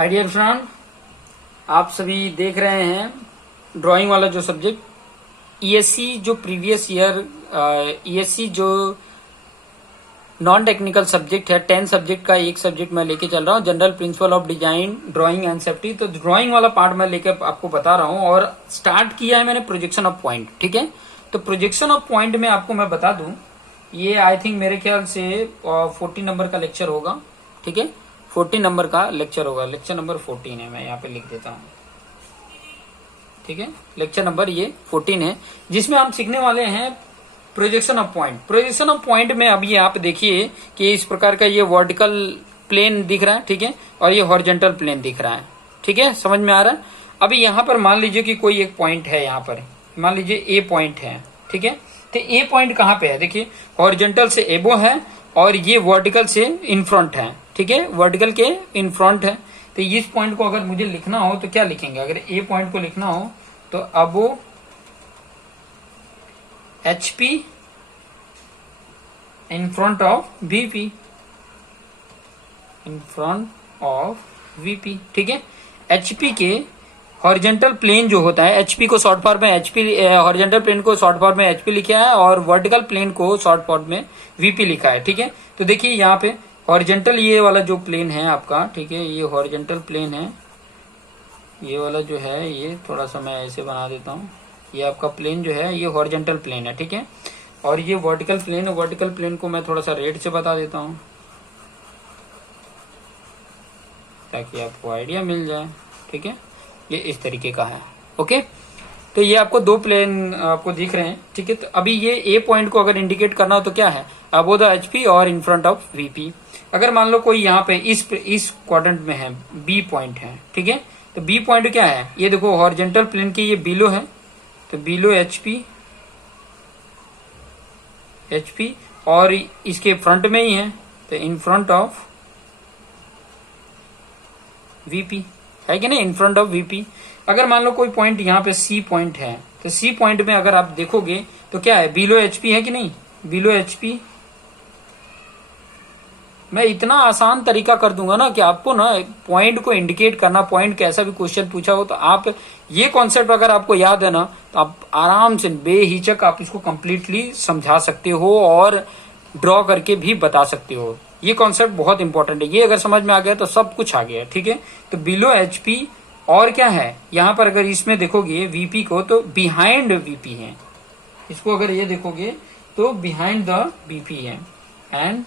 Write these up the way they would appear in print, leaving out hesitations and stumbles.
Hi dear friend, आप सभी देख रहे हैं ड्राइंग वाला जो सब्जेक्ट ईएससी जो प्रीवियस ईयर ईएससी जो नॉन टेक्निकल सब्जेक्ट है 10 सब्जेक्ट का एक सब्जेक्ट मैं लेके चल रहा हूँ, general principle of design drawing and safety. तो ड्राइंग वाला पार्ट मैं लेके आपको बता रहा हूँ और स्टार्ट किया है मैंने प्रोजेक्शन ऑफ पॉइंट। ठीक है, तो प्रोजेक्शन ऑफ पॉइंट में आपको मैं बता दूं, ये आई थिंक मेरे ख्याल से 14 नंबर का लेक्चर होगा। ठीक है, 14 नंबर का लेक्चर होगा, लेक्चर नंबर 14 है, मैं यहाँ पे लिख देता हूँ। ठीक है, लेक्चर नंबर ये 14 है, जिसमें हम सीखने वाले हैं projection of point. Projection of point में अभी आप देखिए कि इस प्रकार का ये वर्टिकल प्लेन दिख रहा है, ठीक है, और ये हॉरिजॉन्टल प्लेन दिख रहा है। ठीक है, समझ में आ रहा है। अभी यहाँ पर मान लीजिए कि कोई एक पॉइंट है, यहाँ पर मान लीजिए ए पॉइंट है। ठीक है, तो ए पॉइंट कहाँ पे है, देखिए हॉरिजॉन्टल से एबो है और ये वर्टिकल से इन फ्रंट है। ठीक है, वर्टिकल के इन फ्रंट है। तो इस पॉइंट को अगर मुझे लिखना हो तो क्या लिखेंगे, अगर ए पॉइंट को लिखना हो तो अबो HP in front of VP, in front of VP। ठीक है, HP के हॉरिजॉन्टल प्लेन जो होता है, HP को शॉर्ट फॉर्म में HP, हॉरिजॉन्टल प्लेन को शॉर्ट फॉर्म में HP लिखा है और वर्टिकल प्लेन को शॉर्ट फॉर्म में VP लिखा है। ठीक है, तो देखिए यहाँ पे हॉरिजॉन्टल ये वाला जो प्लेन है आपका, ठीक है, ये हॉरिजॉन्टल प्लेन है, ये वाला जो है, ये थोड़ा सा मैं ऐसे बना देता हूँ, ये आपका प्लेन जो है ये हॉरिजॉन्टल प्लेन है। ठीक है, और ये वर्टिकल प्लेन है, वर्टिकल प्लेन को मैं थोड़ा सा रेड से बता देता हूँ ताकि आपको आइडिया मिल जाए। ठीक है, ये इस तरीके का है। ओके, तो ये आपको दो प्लेन आपको दिख रहे हैं। ठीक है, तो अभी ये ए पॉइंट को अगर इंडिकेट करना हो तो क्या है, अबो द HP और इन फ्रंट ऑफ VP। अगर मान लो कोई यहाँ पे इस क्वाड्रेंट में है, बी पॉइंट है। ठीक है, तो बी पॉइंट क्या है, ये देखो हॉरिजॉन्टल प्लेन के ये बिलो है, तो बिलो HP और इसके फ्रंट में ही है, तो इन फ्रंट ऑफ VP है कि नहीं, इन फ्रंट ऑफ VP। अगर मान लो कोई पॉइंट यहाँ पे C पॉइंट है, तो C पॉइंट में अगर आप देखोगे तो क्या है, बिलो HP है कि नहीं, बिलो HP। मैं इतना आसान तरीका कर दूंगा ना कि आपको ना पॉइंट को इंडिकेट करना, पॉइंट कैसा भी क्वेश्चन पूछा हो तो आप ये कॉन्सेप्ट अगर आपको याद है ना तो आप आराम से बेहिचक आप इसको कंप्लीटली समझा सकते हो और ड्रॉ करके भी बता सकते हो। ये कॉन्सेप्ट बहुत इंपॉर्टेंट है, ये अगर समझ में आ गया तो सब कुछ आ गया। ठीक है, तो बिलो HP और क्या है यहाँ पर, अगर इसमें देखोगे VP को तो बिहाइंड VP है, इसको अगर ये देखोगे तो बिहाइंड द VP है, एंड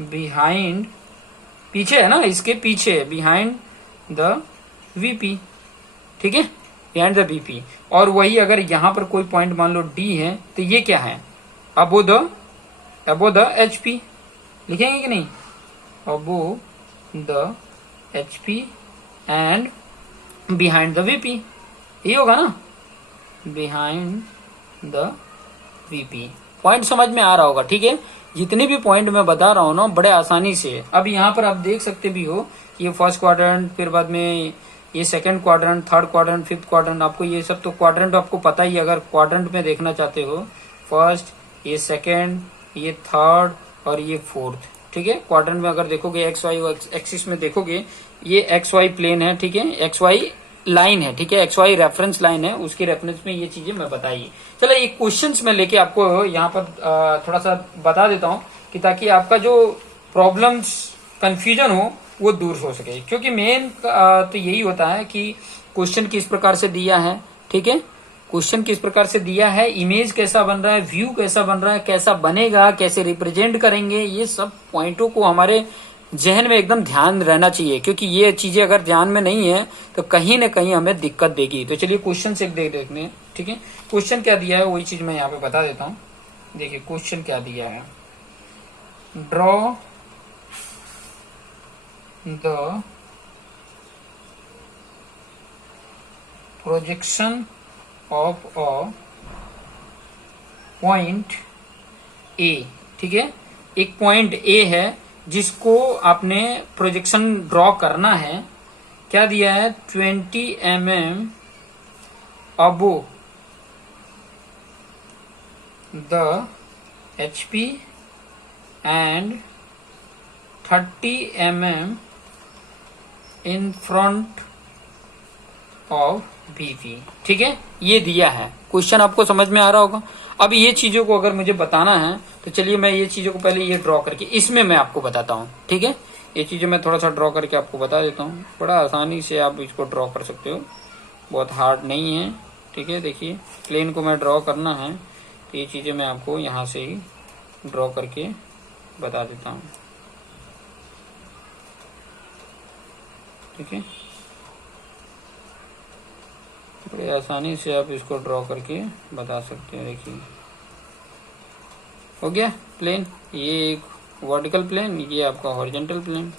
बिहाइंड पीछे है ना, इसके पीछे बिहाइंड द VP। ठीक है, बिहाइंड द VP। और वही अगर यहां पर कोई पॉइंट मान लो D है तो ये क्या है, अबो द HP लिखेंगे कि नहीं, above the HP and behind the VP, ये होगा ना, बिहाइंड द VP। पॉइंट समझ में आ रहा होगा। ठीक है, जितने भी पॉइंट मैं बता रहा हूँ ना बड़े आसानी से। अब यहाँ पर आप देख सकते भी हो ये फर्स्ट क्वाड्रेंट, फिर बाद में ये second quadrant, third quadrant, fifth quadrant, आपको ये सब तो क्वाड्रेंट आपको पता ही है। अगर क्वाड्रेंट में देखना चाहते हो, फर्स्ट, ये सेकंड, ये थर्ड और ये फोर्थ। ठीक है, क्वाड्रेंट में अगर देखोगे XY एक्सिस में देखोगे, ये XY प्लेन है। ठीक है, XY लाइन है। ठीक है, XY रेफरेंस लाइन है, उसके रेफरेंस में ये चीजें मैं बताइए। चलो एक क्वेश्चंस में लेके आपको यहाँ पर थोड़ा सा बता देता हूँ कि ताकि आपका जो प्रॉब्लम्स कंफ्यूजन हो वो दूर हो सके, क्योंकि मेन तो यही होता है कि क्वेश्चन किस प्रकार से दिया है। ठीक है, क्वेश्चन किस प्रकार से दिया है, इमेज कैसा बन रहा है, व्यू कैसा बन रहा है, कैसा बनेगा, कैसे रिप्रेजेंट करेंगे, ये सब पॉइंटों को हमारे जहन में एकदम ध्यान रहना चाहिए, क्योंकि ये चीजें अगर ध्यान में नहीं है तो कहीं ना कहीं हमें दिक्कत देगी। तो चलिए क्वेश्चन से देखने। ठीक है, क्वेश्चन क्या दिया है वही चीज मैं यहाँ पे बता देता हूँ। देखिए क्वेश्चन क्या दिया है, draw the projection of a point A। ठीक है, एक पॉइंट A है जिसको आपने प्रोजेक्शन ड्रॉ करना है। क्या दिया है, 20 mm above the HP and 30 mm in front of VP, ठीक है, ये दिया है। क्वेश्चन आपको समझ में आ रहा होगा। अब ये चीजों को अगर मुझे बताना है तो चलिए मैं ये चीजों को पहले ये ड्रॉ करके इसमें मैं आपको बताता हूँ, ठीक है। ये चीजें मैं थोड़ा सा ड्रॉ करके आपको बता देता हूँ, बड़ा आसानी से आप इसको ड्रॉ कर सकते हो, बहुत हार्ड नहीं है, ठीक है। देखिए प्लेन को मैं ड्रॉ करना है तो ये चीजें मैं आपको यहाँ से ही ड्रॉ करके बता देता हूँ, ठीक है। बड़े आसानी से आप इसको ड्रॉ करके बता सकते हो। देखिए हो गया प्लेन, ये एक वर्टिकल प्लेन, ये आपका हॉरिजॉन्टल प्लेन,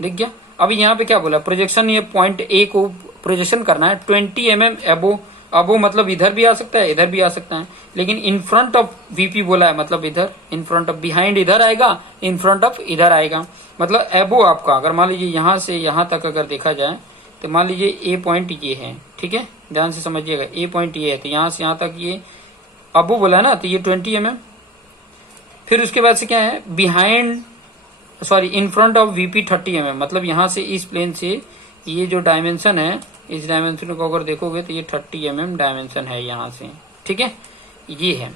दिख गया। अभी यहाँ पे क्या बोला, प्रोजेक्शन, ये पॉइंट ए को प्रोजेक्शन करना है 20 mm एबो। अबो मतलब इधर भी आ सकता है, इधर भी आ सकता है, लेकिन इन फ्रंट ऑफ वीपी बोला है, मतलब इधर, इन फ्रंट ऑफ, बिहाइंड इधर आएगा, इन फ्रंट ऑफ इधर आएगा, मतलब एबो आपका अगर मान लीजिए यहाँ से यहाँ तक अगर देखा जाए तो मान लीजिए ए पॉइंट ये है, ठीक है, ध्यान से समझिएगा, ए पॉइंट ये है, तो यहाँ से यहाँ तक ये अबो बोला है ना, तो ये 20 mm। फिर उसके बाद से क्या है, behind, sorry, in front of VP 30 mm, मतलब यहाँ से इस प्लेन से ये जो डायमेंशन है, इस डायमेंशन को अगर देखोगे तो ये 30 mm डायमेंशन है यहाँ से, ठीक है, ये है।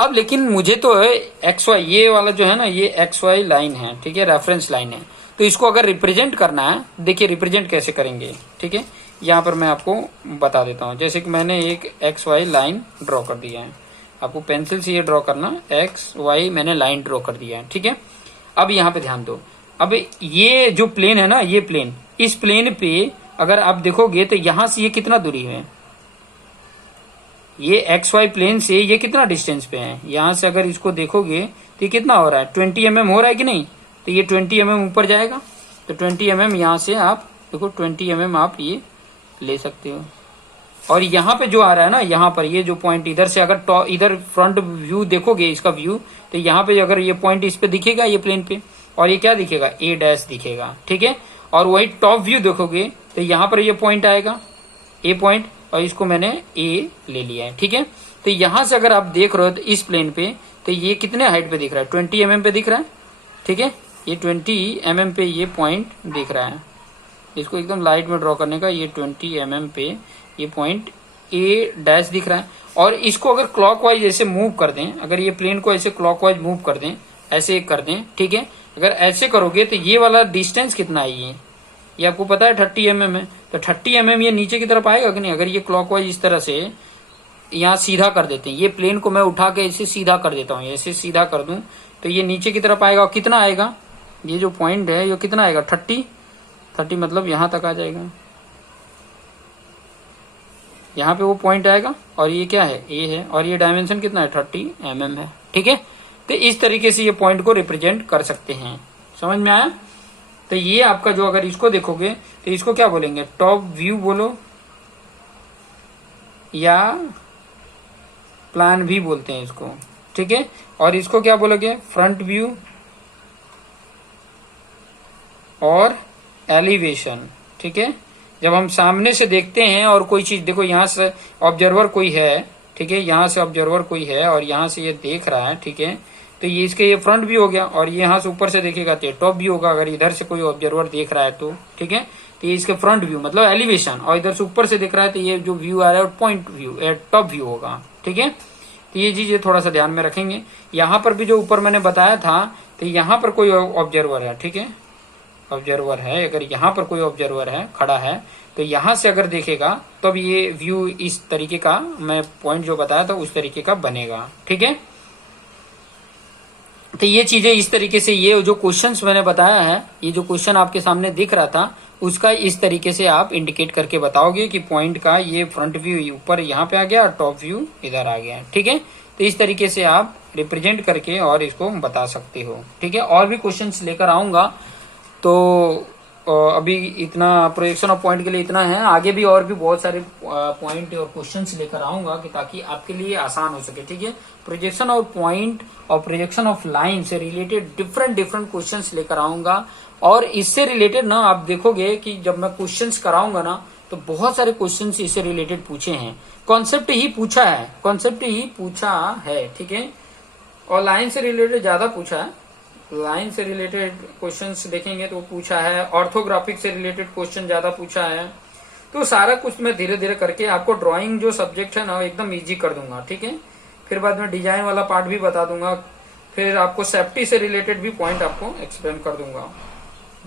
अब लेकिन मुझे तो एक्स वाई, ये वाला जो है ना, ये एक्स वाई लाइन है, ठीक है, रेफरेंस लाइन है, तो इसको अगर रिप्रेजेंट करना है, देखिए रिप्रेजेंट कैसे करेंगे, ठीक है, यहाँ पर मैं आपको बता देता हूँ। जैसे कि मैंने एक एक्स वाई लाइन ड्रॉ कर दिया है, आपको पेंसिल से ये ड्रॉ करना, एक्स वाई मैंने लाइन ड्रॉ कर दिया है, ठीक है। अब यहाँ पे ध्यान दो, अब ये जो प्लेन है ना, ये प्लेन, इस प्लेन पे अगर आप देखोगे तो यहां से ये कितना दूरी है, ये एक्स वाई प्लेन से ये कितना डिस्टेंस पे है, यहां से अगर इसको देखोगे तो ये कितना हो रहा है, 20 mm हो रहा है कि नहीं, तो ये 20 mm ऊपर जाएगा, तो 20 mm यहां से आप देखो 20 mm आप ये ले सकते हो। और यहाँ पे जो आ रहा है ना, यहाँ पर ये जो पॉइंट इधर से अगर इधर फ्रंट व्यू देखोगे इसका व्यू, तो यहाँ पे अगर ये पॉइंट इस पे दिखेगा, ये प्लेन पे, और ये क्या दिखेगा, ए डैश दिखेगा, ठीक है। और वही टॉप व्यू देखोगे तो यहाँ पर ये पॉइंट आएगा, ए पॉइंट, और इसको मैंने ए ले लिया है, ठीक है। तो यहाँ से अगर आप देख रहे हो तो इस प्लेन पे, तो ये कितने हाइट पे दिख रहा है, 20 mm पे दिख रहा है, ठीक है, ये 20 mm पे ये पॉइंट दिख रहा है। इसको एकदम लाइट में ड्रॉ करने का, ये 20 mm पे ये पॉइंट ए डैश दिख रहा है। और इसको अगर क्लॉकवाइज ऐसे मूव कर दें, अगर ये प्लेन को ऐसे क्लॉकवाइज मूव कर दें, ऐसे कर दें, ठीक है, अगर ऐसे करोगे तो ये वाला डिस्टेंस कितना है, ये आपको पता है 30 mm है, तो 30 mm ये नीचे की तरफ आएगा कि नहीं। अगर ये क्लॉकवाइज इस तरह से यहाँ सीधा कर देते हैं, ये प्लेन को मैं उठा के ऐसे सीधा कर देता हूँ, ऐसे सीधा कर दूं तो ये नीचे की तरफ आएगा, और कितना आएगा, ये जो पॉइंट है ये कितना आएगा, 30 मतलब यहाँ तक आ जाएगा, यहाँ पे वो पॉइंट आएगा, और ये क्या है, ए है, और ये डायमेंशन कितना है, 30 mm है, ठीक है। तो इस तरीके से ये पॉइंट को रिप्रेजेंट कर सकते हैं, समझ में आया। तो ये आपका जो, अगर इसको देखोगे तो इसको क्या बोलेंगे, टॉप व्यू बोलो या प्लान भी बोलते हैं इसको, ठीक है। और इसको क्या बोलोगे, फ्रंट व्यू और एलिवेशन, ठीक है। जब हम सामने से देखते हैं और कोई चीज, देखो यहाँ से ऑब्जर्वर कोई है, ठीक है, यहाँ से ऑब्जर्वर कोई है और यहाँ से ये देख रहा है, ठीक है, तो ये इसके ये फ्रंट व्यू हो गया। और ये यहाँ से ऊपर से देखेगा तो ये टॉप व्यू होगा, अगर इधर से कोई ऑब्जर्वर देख रहा है तो, ठीक है, तो ये इसके फ्रंट व्यू मतलब एलिवेशन, और इधर से ऊपर से देख रहा है तो ये जो व्यू आ रहा है पॉइंट व्यू, टॉप व्यू होगा, ठीक है। तो ये चीज थोड़ा सा ध्यान में रखेंगे। यहाँ पर भी जो ऊपर मैंने बताया था, तो यहाँ पर कोई ऑब्जर्वर है, ठीक है, ऑब्जर्वर है, अगर यहाँ पर कोई ऑब्जर्वर है खड़ा है तो यहाँ से अगर देखेगा तो अब ये व्यू इस तरीके का, मैं पॉइंट जो बताया था उस तरीके का बनेगा, ठीक है। तो ये चीजें इस तरीके से, ये जो क्वेश्चंस मैंने बताया है, ये जो क्वेश्चन आपके सामने दिख रहा था उसका इस तरीके से आप इंडिकेट करके बताओगे कि पॉइंट का ये फ्रंट व्यू ऊपर यहाँ पे आ गया और टॉप व्यू इधर आ गया, ठीक है। तो इस तरीके से आप रिप्रेजेंट करके और इसको बता सकते हो, ठीक है। और भी क्वेश्चंस लेकर आऊंगा, तो अभी इतना प्रोजेक्शन ऑफ पॉइंट के लिए इतना है। आगे भी और भी बहुत सारे पॉइंट और क्वेश्चंस लेकर आऊंगा कि ताकि आपके लिए आसान हो सके, ठीक है। प्रोजेक्शन ऑफ पॉइंट और प्रोजेक्शन ऑफ लाइन से रिलेटेड डिफरेंट क्वेश्चंस लेकर आऊंगा। और इससे रिलेटेड ना आप देखोगे कि जब मैं क्वेश्चंस कराऊंगा ना, तो बहुत सारे क्वेश्चंस इससे रिलेटेड पूछे हैं, कॉन्सेप्ट ही पूछा है, ठीक है। और लाइन से रिलेटेड ज्यादा पूछा है, लाइन से रिलेटेड क्वेश्चंस देखेंगे तो पूछा है, ऑर्थोग्राफिक से रिलेटेड क्वेश्चन ज्यादा पूछा है। तो सारा कुछ मैं धीरे धीरे करके आपको ड्राइंग जो सब्जेक्ट है ना एकदम इजी कर दूंगा, ठीक है। फिर बाद में डिजाइन वाला पार्ट भी बता दूंगा, फिर आपको सेफ्टी से रिलेटेड भी पॉइंट आपको एक्सप्लेन कर दूंगा।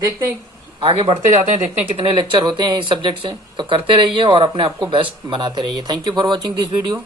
देखते हैं, आगे बढ़ते जाते हैं, देखते हैं कितने लेक्चर होते हैं इस सब्जेक्ट से। तो करते रहिए और अपने आप को बेस्ट बनाते रहिए। Thank you for watching this video.